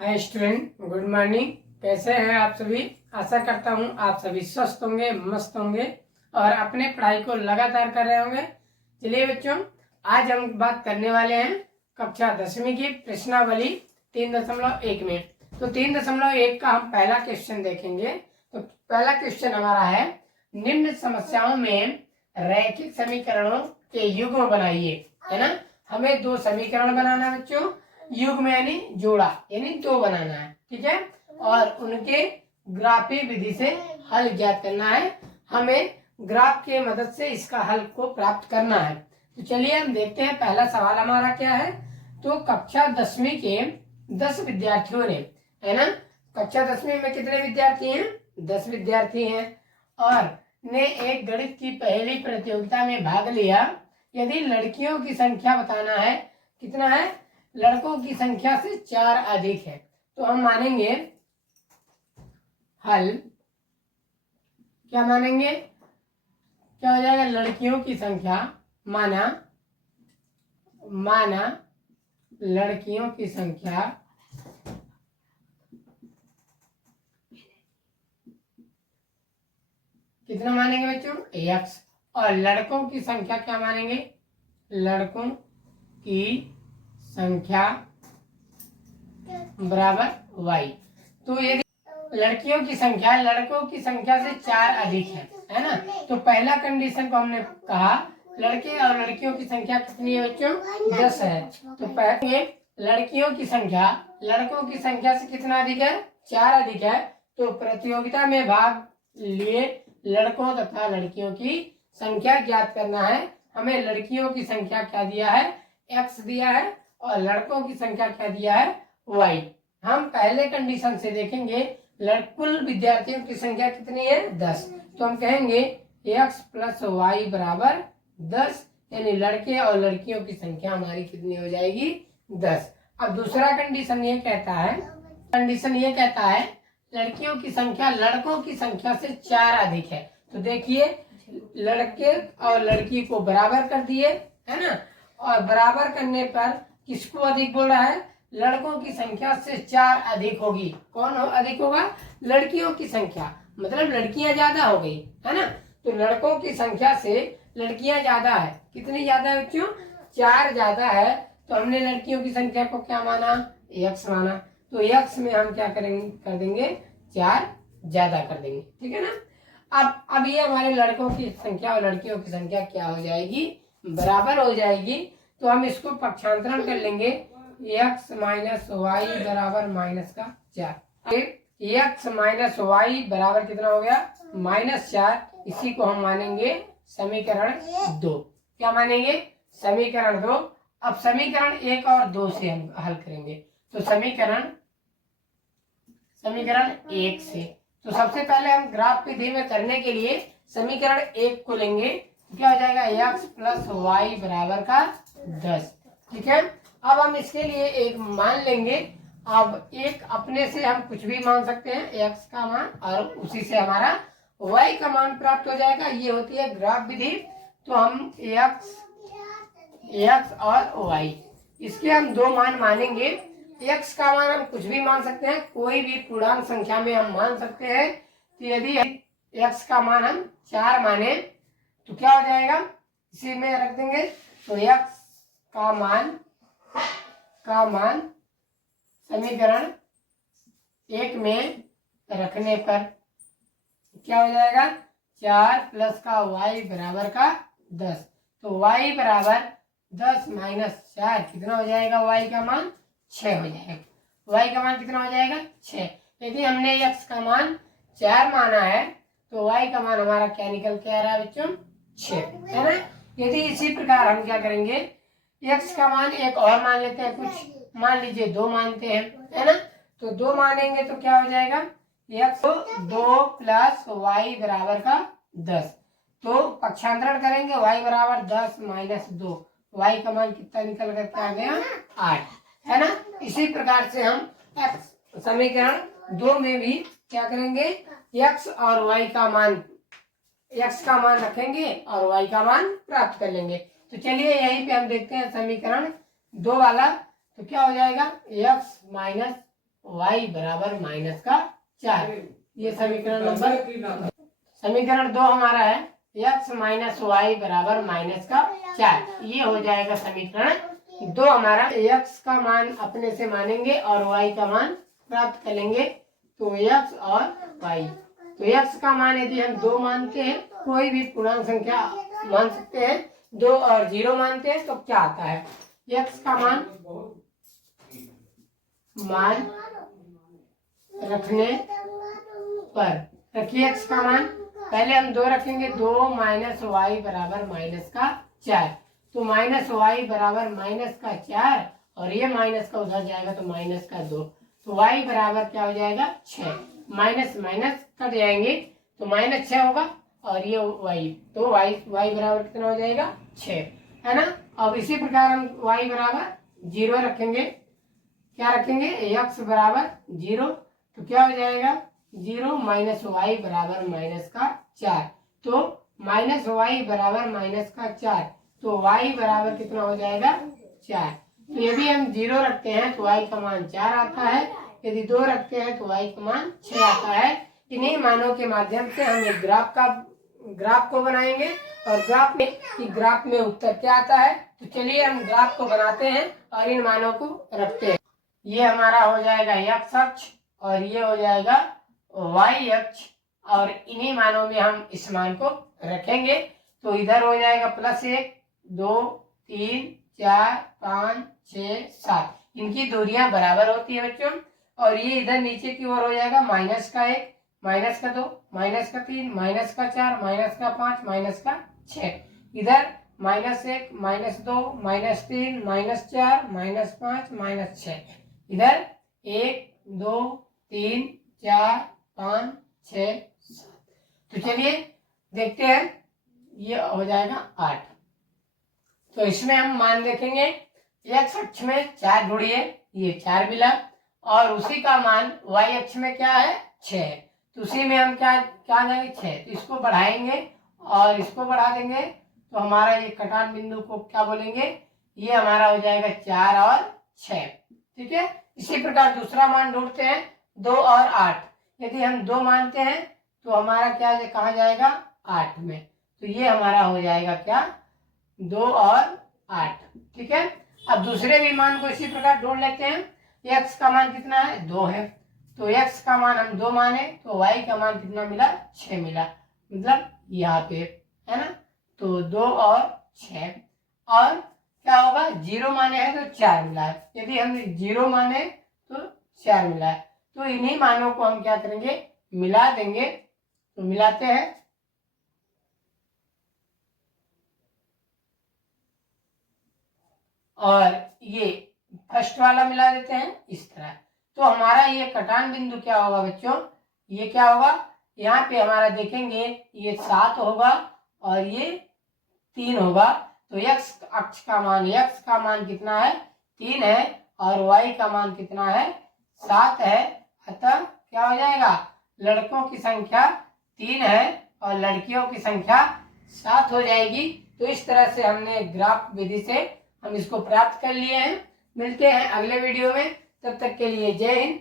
Hi student, good morning. कैसे हैं आप सभी? आशा करता हूं आप सभी स्वस्थ होंगे, मस्त होंगे और अपने पढ़ाई को लगातार कर रहे होंगे। चलिए बच्चों, आज हम बात करने वाले हैं कक्षा 10वीं की प्रश्नावली 3.1 में। तो 3.1 का हम पहला क्वेश्चन देखेंगे। तो पहला क्वेश्चन हमारा है, निम्न समस्याओं में रैखिक समीकरणों के युग्म बनाइए। है ना, हमें दो समीकरण बनाना है बच्चों, युग्म यानी जोड़ा, यानी दो बनाना है, ठीक है। और उनके ग्राफी विधि से हल ज्ञात करना है। हमें ग्राफ के मदद से इसका हल को प्राप्त करना है। तो चलिए हम देखते हैं पहला सवाल हमारा क्या है। तो कक्षा 10वीं के 10 विद्यार्थियों ने, है ना, कक्षा 10वीं में कितने विद्यार्थी हैं? 10 विद्यार्थी हैं और ने एक गणित की पहली प्रतियोगिता में भाग लिया। यदि लड़कियों की संख्या बताना है, कितना है? लड़कों की संख्या से 4 अधिक है। तो हम मानेंगे हल, क्या मानेंगे? क्या हो जाएगा? लड़कियों की संख्या माना लड़कियों की संख्या कितना मानेंगे बच्चों? x। और लड़कों की संख्या क्या मानेंगे? लड़कों की संख्या बराबर y। तो यदि लड़कियों की संख्या लड़कों की संख्या से 4 अधिक है ना, तो पहला कंडीशन को हमने कहा लड़के और लड़कियों की संख्या कितनी है बच्चों? 10 है। तो पहले लड़कियों की संख्या लड़कों की संख्या से कितना अधिक है? 4 अधिक है। तो प्रतियोगिता में भाग लिए लड़कों तथा लड़कियों की संख्या ज्ञात करना है। हमें लड़कियों की संख्या क्या दिया है? x दिया है और लड़कों की संख्या क्या दिया है? y। हम पहले कंडीशन से देखेंगे, कुल विद्यार्थियों की संख्या कितनी है? 10। तो हम कहेंगे x + y बराबर 10, यानी लड़के और लड़कियों की संख्या हमारी कितनी हो जाएगी? 10। अब दूसरा कंडीशन ये कहता है लड़कियों की संख्या लड़कों की संख्या से 4 अधिक है। तो देखिए, लड़के और लड़की को बराबर कर दिए, है ना, और बराबर करने पर किसको अधिक बोल रहा है? लड़कों की संख्या से 4 अधिक होगी। कौन अधिक होगा? लड़कियों की संख्या, मतलब लड़कियां ज्यादा हो गई, है ना। तो लड़कों की संख्या से लड़कियां ज्यादा है। कितनी ज्यादा है बच्चों? 4 ज्यादा है। तो हमने लड़कियों की संख्या को क्या माना? x माना। तो x में हम क्या करेंगे? कर देंगे 4 ज्यादा कर देंगे, ठीक है ना। अब ये हमारे लड़कों की संख्या और लड़कियों की संख्या क्या हो जाएगी? बराबर हो जाएगी। तो हम इसको पक्षांतरण कर लेंगे, x - y बराबर -4। x - y बराबर कितना हो गया? -4। इसी को हम मानेंगे समीकरण 2। क्या मानेंगे? समीकरण 2। अब समीकरण 1 और 2 से हम हल करेंगे। तो समीकरण 1 से, तो सबसे पहले हम ग्राफ विधि में करने के लिए समीकरण 1 को लेंगे। क्या हो जाएगा? x + y बराबर का 10, ठीक है। अब हम इसके लिए एक मान लेंगे। अब एक अपने से हम कुछ भी मान सकते हैं, x का मान, और उसी से हमारा y का मान प्राप्त हो जाएगा। ये होती है ग्राफ विधि। तो हम x और y, इसके हम दो मान मानेंगे। x का मान हम कुछ भी मान सकते हैं, कोई भी पूर्णांक संख्या में हम मान सकते हैं। तो यदि x का मान हम 4 माने तो क्या हो जाएगा? इसी में रख देंगे। तो x का मान समीकरण 1 में रखने पर क्या हो जाएगा? 4 + का y बराबर का 10। तो y बराबर 10 - 4 कितना हो जाएगा? y का मान 6 हो जाएगा। y का मान कितना हो जाएगा? 6। यदि हमने x का मान 4 माना है तो y का मान हमारा क्या निकल के आ रहा है बच्चों? 6, है ना। यदि इसी प्रकार हम क्या करेंगे, x का मान एक और मान लेते हैं, कुछ मान लीजिए 2 मानते हैं, है ना। तो 2 मानेंगे तो क्या हो जाएगा? x 2 + y बराबर का 10। तो पक्षांतरण करेंगे, y बराबर 10 - 2, y का मान कितना निकल करके आ गया? 8, है ना। इसी प्रकार से हम x समीकरण 2 में भी क्या करेंगे? x और y का मान, x का मान रखेंगे और y का मान प्राप्त कर लेंगे। तो चलिए यहीं पे हम देखते हैं समीकरण 2 वाला। तो क्या हो जाएगा? x - y बराबर माइनस का 4। ये समीकरण 2 हमारा है x माइनस वाई बराबर माइनस का 4। ये हो जाएगा समीकरण 2 हमारा। x का मान अपने से मानेंगे और y का मान प्राप्त करेंगे। तो x और y, तो x का मान यदि हम 2 मानते हैं, कोई भी पूर्णांक संख्या मान सकते हैं, 2 और 0 मानते हैं, तो क्या आता है x का मान रखने पर, रखिए x का मान, पहले हम 2 रखेंगे, 2 माइनस वाई बराबर माइनस का 4। तो माइनस वाई बराबर माइनस का 4 और ये माइनस का उधर जाएगा तो माइनस का 2। तो y बराबर क्या हो जाएगा 6। माइनस माइनस कट जाएंगे तो माइनस 6 होगा और ये y, तो y बराबर कितना हो जाएगा 6, है ना। अब इसी प्रकार हम y बराबर 0 रखेंगे। क्या रखेंगे x बराबर 0, तो क्या हो जाएगा 0 माइनस वाई बराबर माइनस का 4। तो माइनस वाई बराबर माइनस का 4, तो y बराबर कितना हो जाएगा 4। तो यदि हम 0 रखते हैं तो y का मान 4 आता है, यदि 2 रखते हैं तो y का मान 6 आता है। इन्हीं मानों के माध्यम से हम एक ग्राफ को बनाएंगे और ग्राफ में उत्तर क्या आता है। तो चलिए हम ग्राफ को बनाते हैं और इन मानों को रखते हैं। ये हमारा हो जाएगा x अक्ष और ये हो जाएगा y अक्ष, और इन्हीं मानों में हम इस मान को रखेंगे। तो इधर हो जाएगा +1, 2, 3, 4, 5, 6, 7, इनकी दूरियां बराबर होती है बच्चों। और ये इधर नीचे की ओर हो जाएगा -1, -2, -3, -4, -5, -6। इधर -1, -2, -3, -4, -5, -6। इधर 1, 2, 3, 4, 5, 6, 7। तो चलिए देखते हैं, ये हो जाएगा 8। तो इसमें हम मान देखेंगे, x अक्ष में 4 जोड़िए, ये 4 मिला, और उसी का मान y अक्ष में क्या है 6 है। तो उसी में हम क्या जाएंगे 6, तो इसको बढ़ाएंगे और इसको बढ़ा देंगे, तो हमारा ये कटान बिंदु को क्या बोलेंगे, ये हमारा हो जाएगा 4 और 6। ठीक है। इसी प्रकार दूसरा मान ढूंढते हैं, 2 और 8। यदि हम 2 मानते हैं तो हमारा क्या कहाँ जाएगा 8 में, तो ये हमारा हो जाएगा क्या 2 और 8। ठीक है। अब दूसरे भी मान को इसी प्रकार ढूंढ लेते हैं। x का मान कितना है 2 है, तो x का मान हम 2 माने तो y का मान कितना मिला 6 मिला, मतलब यहाँ पे, है ना। तो 2 और 6, और क्या होगा 0 माने हैं तो 4 मिला है, यदि हम 0 माने तो 4 मिला है। तो इन्हीं मानों को हम क्या करेंगे मिला देंगे। तो मिलाते हैं, और ये फर्स्ट वाला मिला देते हैं इस तरह। तो हमारा ये कटान बिंदु क्या होगा बच्चों, ये क्या होगा, यहाँ पे हमारा देखेंगे ये 7 होगा और ये 3 होगा। तो x अक्ष का मान, x का मान कितना है 3 है और y का मान कितना है 7 है। अतः क्या हो जाएगा, लड़कों की संख्या 3 है और लड़कियों की संख्या 7 हो जाएगी। तो इस तरह से हमने ग्राफ विधि से हम इसको प्राप्त कर लिए हैं। मिलते हैं अगले वीडियो में, तब तक के लिए जय हिंद।